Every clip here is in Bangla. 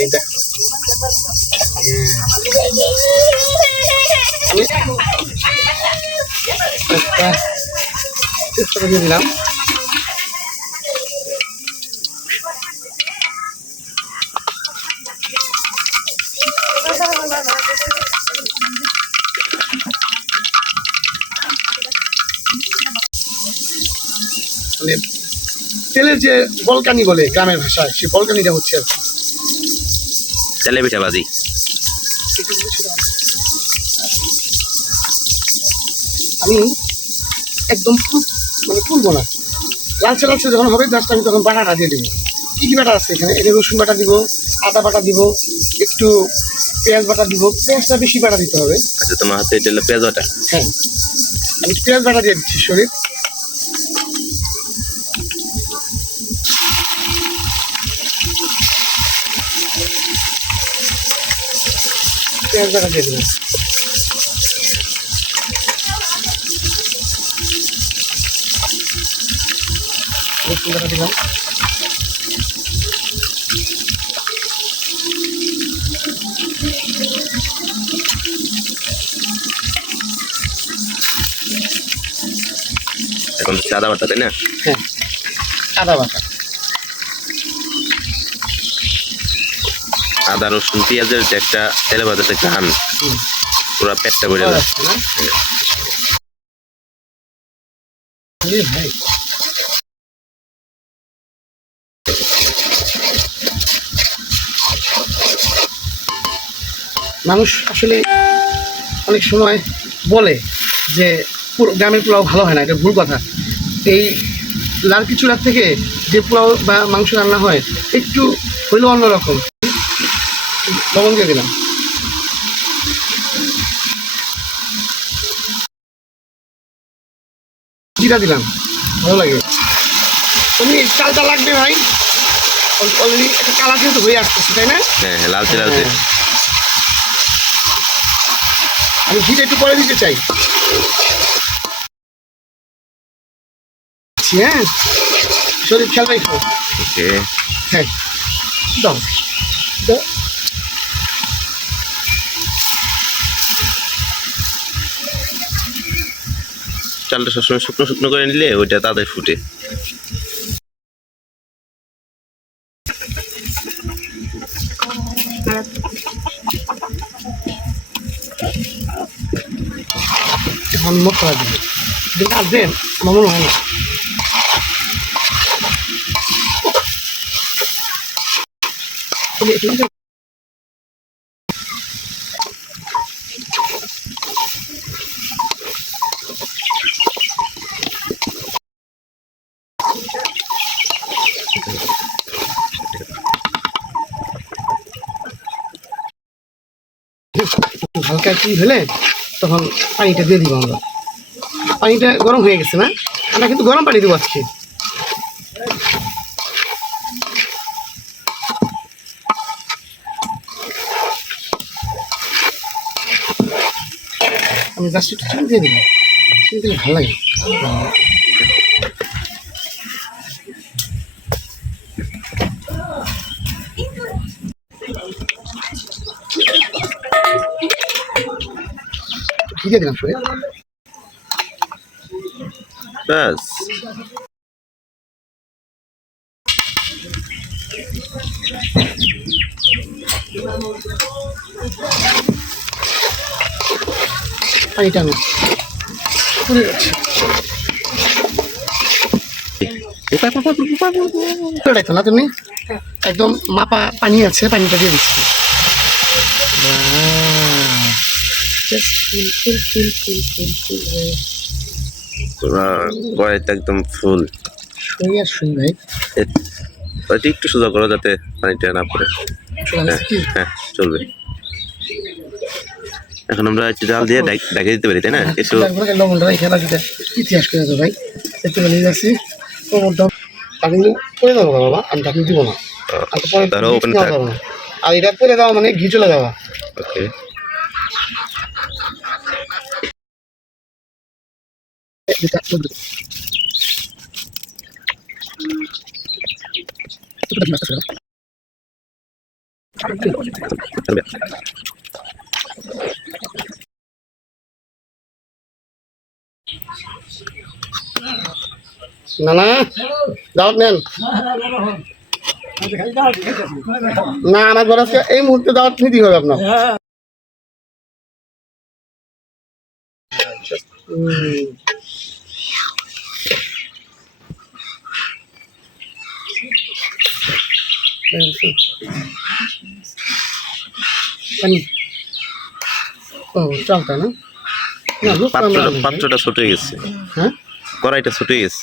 এই দেখো চেষ্টা দিয়ে দিলাম। মানে তেলের যে বলকানি বলে গ্রামের ভাষায়, সেই বলকানিটা হচ্ছে আর কি। তেলে পিঠা ভাজি আমি একদম মানে তুলবো না, লালচে লালচে যখন হবে জাস্ট আমি তখন বাটাটা দিয়ে দেবো। কী কী বাটা আছে এখানে? এটা রসুন বাটা দিব, আদা বাটা দিব, একটু পেঁয়াজ বাটা দিব। পেঁয়াজটা বেশি বাটা দিতে হবে। আচ্ছা, তোমার হাতে এটা হলো পেঁয়াজ বাটা? হ্যাঁ, আমি পেঁয়াজ বাটা দিয়ে দিচ্ছি। শরীর পেঁয়াজ বাটা দিয়ে দিলাম। রসুন বাটা দিলাম। এখন হচ্ছে আদা বাটা, তাই না? হ্যাঁ, আদা বাটা। আদা রসুন পেঁয়াজের যে একটা তেলে ভাজাতে ঘ্রাণ পুরো পেটটা ভরে যায়। ভাই মানুষ আসলে অনেক সময় বলে যে গ্রামের পোলাও ভালো হয় না, এটা ভুল কথা। এই লাড়কি চুলার থেকে যে পোলাও বা মাংস রান্না হয় একটু হইলেও অন্যরকম। লবণ দিয়ে দিলাম, জিরা দিলাম, ভালো লাগে। তুমি চালটা লাগবে ভাই, অলরেডি একটা কালার কিন্তু হয়ে আসতেছে, তাই না? হ্যাঁ হ্যাঁ, লালচে লালচে। আমি ঘিটা একটু পরে দিতে চাই। হ্যাঁ, শরীর খেয়াল রাখো। ওকে, হ্যাঁ, দাও দাও। চালটা সবসময় শুকনো শুকনো করে নিলে ওইটা তাড়াতাড়ি ফুটে। এখন মশলা দিব, যেটা দেন আমার মনে হয় না। হালকা কি হলে তখন পানিটা দিয়ে দিব আমরা। পানিটা গরম হয়ে গেছে না? আমরা কিন্তু গরম পানি দেবো আজকে। আমি জাস্ট একটু চিনি দিয়ে দিলাম, চিনি দিলে ভালো লাগে। ঘি দিয়ে দিলাম শরীর। ব্যাস, পানিটা আমি পুড়ে যাচ্ছে। না তুমি একদম মাপা পানি আছে, পানিটা দিয়ে দিচ্ছি। কড়াইটা একদম ফুল। শুই আর শুই ভাই, ওইটা একটু সোজা করো যাতে পানিটা না পড়ে। হ্যাঁ হ্যাঁ, চলবে। এখন আমরা একটু জাল দিয়ে ঢেকে দিতে পারি, তাই না? কিছু লবণটা খেলা দিতে ইতিহাস করে দেবো ভাই। একটু বলে যাচ্ছি ঢাকনি করে দেবো বাবা, আমি ঢাকনি দিব না। আর এটা করে দেওয়া মানে ঘি চলে যাওয়া। ওকে, না না দাওয়াত নেন না আমার ঘরে আজকে এই মুহূর্তে দাওয়াত নিতেই হবে আপনার ও চালটা না না লোক পাত্রটা ছোট হয়ে গেছে, হ্যাঁ কড়াইটা ছোট হয়ে গেছে।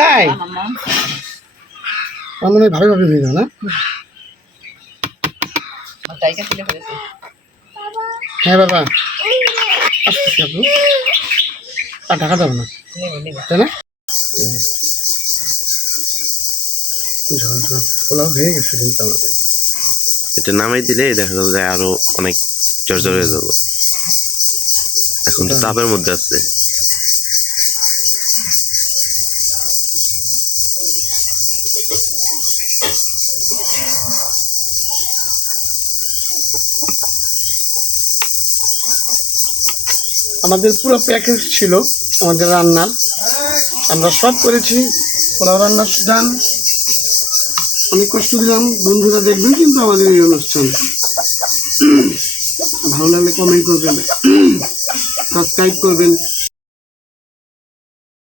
তাই আমার মনে হয় ভাবে ভাবে হয়ে যাও না হ্যাঁ বাবা আসতেছি আপনি আর ঢাকা যাবো না তাই না ঝোল ঝোল পোলাও হয়ে গেছে কিন্তু আমাদের এটা নামাই দিলে দেখা যাবে যে আরো অনেক জর্জর হয়ে যাবে। এখন তো তাপের মধ্যে আছে। আমাদের পুরো প্যাকেজ ছিল আমাদের রান্নার, আমরা সব করেছি। পোলাও রান্নার গান অনেক কষ্ট দিলাম, বন্ধুরা দেখবেন কিন্তু আমাদের এই অনুষ্ঠান ভালো লাগলে কমেন্ট করবেন, সাবস্ক্রাইব করবেন।